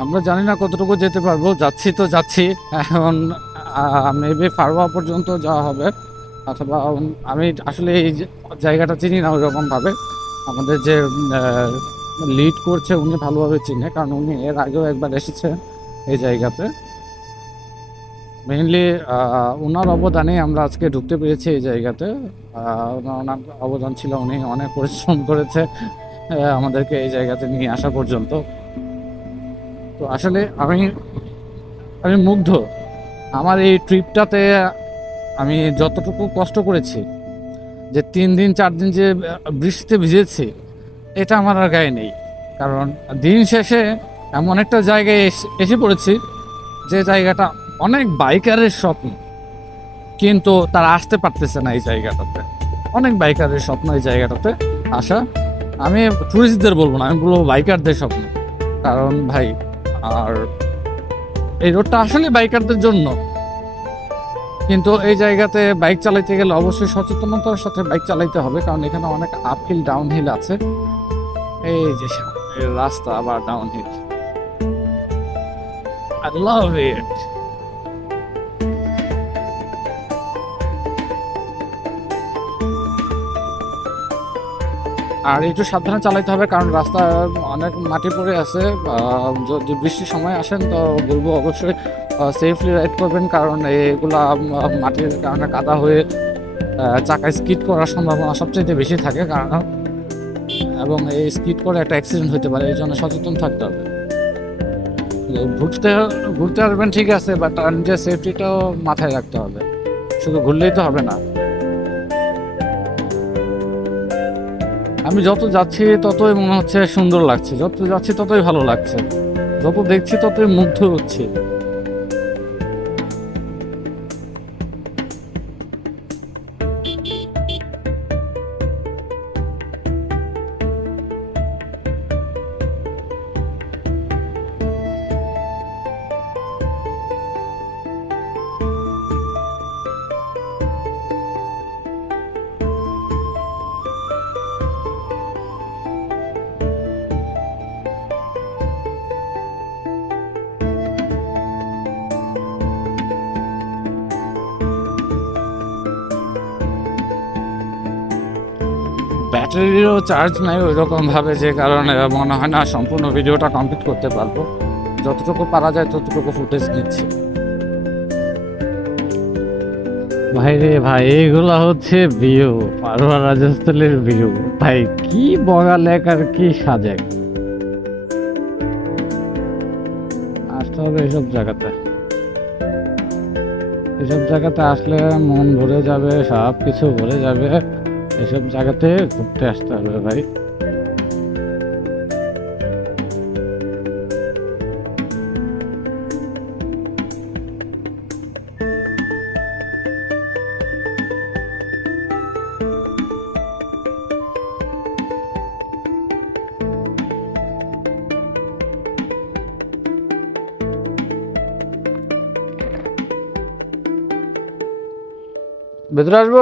আমরা জানি না কতটুকু যেতে পারব। যাচ্ছি তো যাচ্ছি। এখন মেবি ফারুয়া পর্যন্ত যাওয়া হবে। অথবা আমি আসলে এই জায়গাটা চিনি না ওইরকম ভাবে আমাদের যে লিড করছে, উনি ভালোভাবে চিনে। কারণ উনি এর আগেও একবার এসেছেন এই জায়গাতে। মেইনলি ওনার অবদানে আমরা আজকে ঢুকতে পেরেছি এই জায়গাতে। ওনার অবদান ছিল, উনি অনেক পরিশ্রম করেছে আমাদেরকে এই জায়গাতে নিয়ে আসা পর্যন্ত। তো আসলে আমি আমি মুগ্ধ। আমার এই ট্রিপটাতে আমি যতটুকু কষ্ট করেছি, যে তিন দিন, চার দিন যে বৃষ্টিতে ভিজেছি, এটা আমার আর গায়ে নেই। কারণ দিন শেষে এমন একটা জায়গায় এস- পড়েছি, যে জায়গাটা অনেক বাইকারের স্বপ্ন, কিন্তু তারা আসতে পারতেছে না এই জায়গাটাতে। অনেক বাইকারের স্বপ্ন এই জায়গাটাতে আসা। আমি ট্যুরিস্টদের বলব না, আমি বলব বাইকারদের স্বপ্ন। কারণ ভাই আর এই রোডটা আসলে বাইকারদের জন্য। কিন্তু এই জায়গাতে বাইক চালাইতে গেলে অবশ্যই সচেতনতার সাথে বাইক চালাইতে হবে, কারণ এখানে অনেক আপহিল ডাউনহিল আছে। এই যে রাস্তা আবার ডাউনহিল হিল লাভ love আর একটু সাবধানে চালাইতে হবে, কারণ রাস্তা অনেক মাটি পড়ে আছে। যদি বৃষ্টির সময় আসেন, তো বলব অবশ্যই সেফলি রাইড করবেন, কারণ এগুলা মাটির কারণে কাদা হয়ে চাকায় স্কিড করার সম্ভাবনা সবচেয়ে বেশি থাকে, কারণ, এবং এই স্কিড করে একটা অ্যাক্সিডেন্ট হতে পারে, এই জন্য সচেতন থাকতে হবে। ঘুরতে ঘুরতে পারবেন ঠিক আছে বাট নিজের সেফটিটাও মাথায় রাখতে হবে। শুধু ঘুরলেই তো হবে না। আমি যত যাচ্ছি ততই মনে হচ্ছে সুন্দর লাগছে। যত যাচ্ছি ততই ভালো লাগছে। যত দেখছি ততই মুগ্ধ হচ্ছি। ব্যাটারিরও চার্জ নাই ওই রকম ভাবে যে কারণে মনে হয় না সম্পূর্ণ ভিডিওটা কমপ্লিট করতে পারব। যতটুকু পারা যায় ততটুকু ফুটেজ নিচ্ছি ভাই রে ভাই, এইগুলা হচ্ছে ভিউ পারোয়া রাজস্থলের ভিউ ভাই, কি বগা লেক আর কি সাজে আসতে হবে এসব জায়গাতে। এসব জায়গাতে আসলে মন ভরে যাবে সব কিছু ভরে যাবে। এসব জায়গাতে ঘুরতে আসতে হবে ভাই। ভেতরে আসব?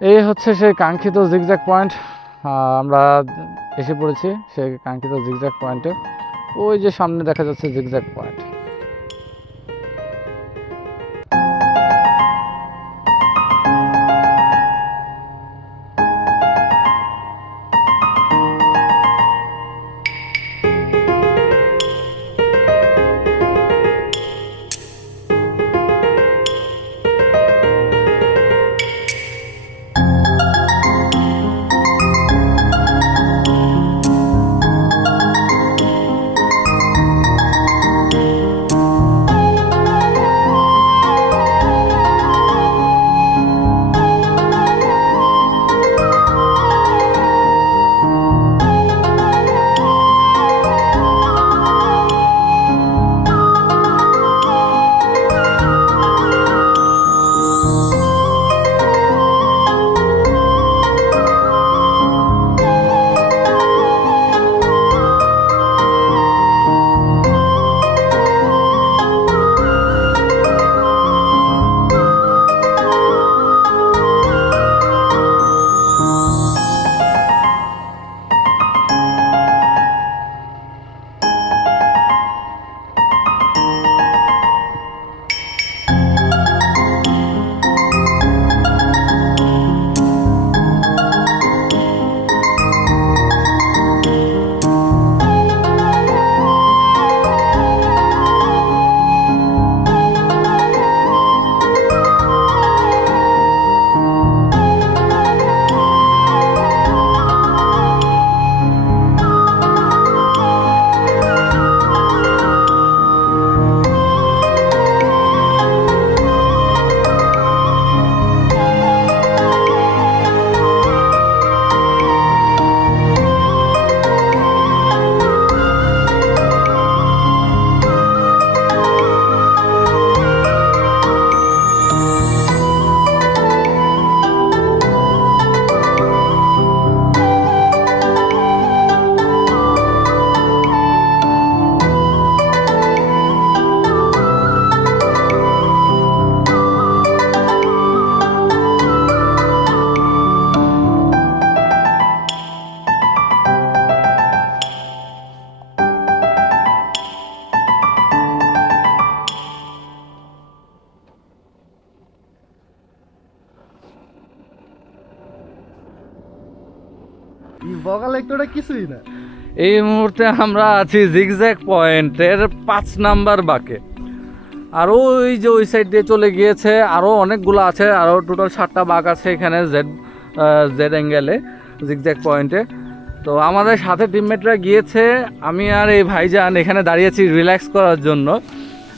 এই হচ্ছে সেই কাঙ্ক্ষিত জিগজ্যাক পয়েন্ট আমরা এসে পড়েছি সেই কাঙ্ক্ষিত জিগজ্যাক পয়েন্টে ওই যে সামনে দেখা যাচ্ছে জিগজ্যাক পয়েন্ট বগালে একটু কিছুই না। এই মুহূর্তে আমরা আছি জিগজ্যাক পয়েন্টের পাঁচ নাম্বার বাকে। আর ওই যে ওই সাইড দিয়ে চলে গিয়েছে আরও অনেকগুলো আছে আরও টোটাল সাতটা বাঘ আছে এখানে জেড জেড অ্যাঙ্গেলে জিগজ্যাক পয়েন্টে তো আমাদের সাথে টিমমেটরা গিয়েছে আমি আর এই ভাইজান এখানে দাঁড়িয়েছি রিল্যাক্স করার জন্য।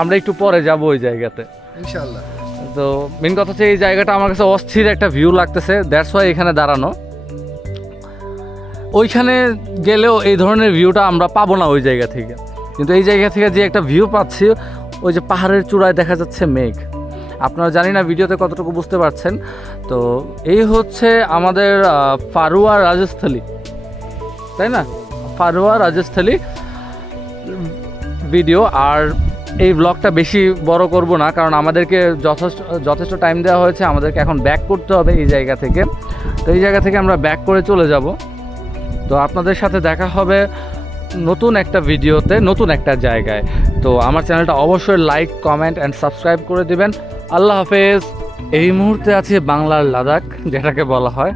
আমরা একটু পরে যাব ওই জায়গাতে। ইনশাল্লাহ তো মেন কথা হচ্ছে এই জায়গাটা আমার কাছে অস্থির একটা ভিউ লাগতেছে দ্যাটস ওয়াই এখানে দাঁড়ানো। ওইখানে গেলেও এই ধরনের ভিউটা আমরা পাবো না ওই জায়গা থেকে। কিন্তু এই জায়গা থেকে যে একটা ভিউ পাচ্ছি, ওই যে পাহাড়ের চূড়ায় দেখা যাচ্ছে মেঘ। আপনারা জানি না ভিডিওতে কতটুকু বুঝতে পারছেন। তো এই হচ্ছে আমাদের ফারুয়া রাজস্থলী। তাই না? ফারুয়া রাজস্থলী ভিডিও। আর এই ব্লগটা বেশি বড় করব না, কারণ আমাদেরকে যথেষ্ট যথেষ্ট টাইম দেওয়া হয়েছে। আমাদেরকে এখন ব্যাক করতে হবে এই জায়গা থেকে। তো এই জায়গা থেকে আমরা ব্যাক করে চলে যাব। তো আপনাদের সাথে দেখা হবে নতুন একটা ভিডিওতে, নতুন একটা জায়গায়। তো আমার চ্যানেলটা অবশ্যই লাইক কমেন্ট অ্যান্ড সাবস্ক্রাইব করে দিবেন। আল্লাহ হাফেজ। এই মুহূর্তে আছে বাংলার লাদাখ, যেটাকে বলা হয়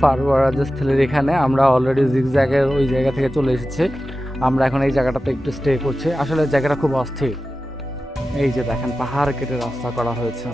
ফারুয়া রাজস্থলের এখানে। আমরা অলরেডি জিগজ্যাগের ওই জায়গা থেকে চলে এসেছি। আমরা এখন এই জায়গাটাতে একটু স্টে করছি। আসলে জায়গাটা খুব অস্থির। এই যে দেখেন, পাহাড় কেটে রাস্তা করা হয়েছে।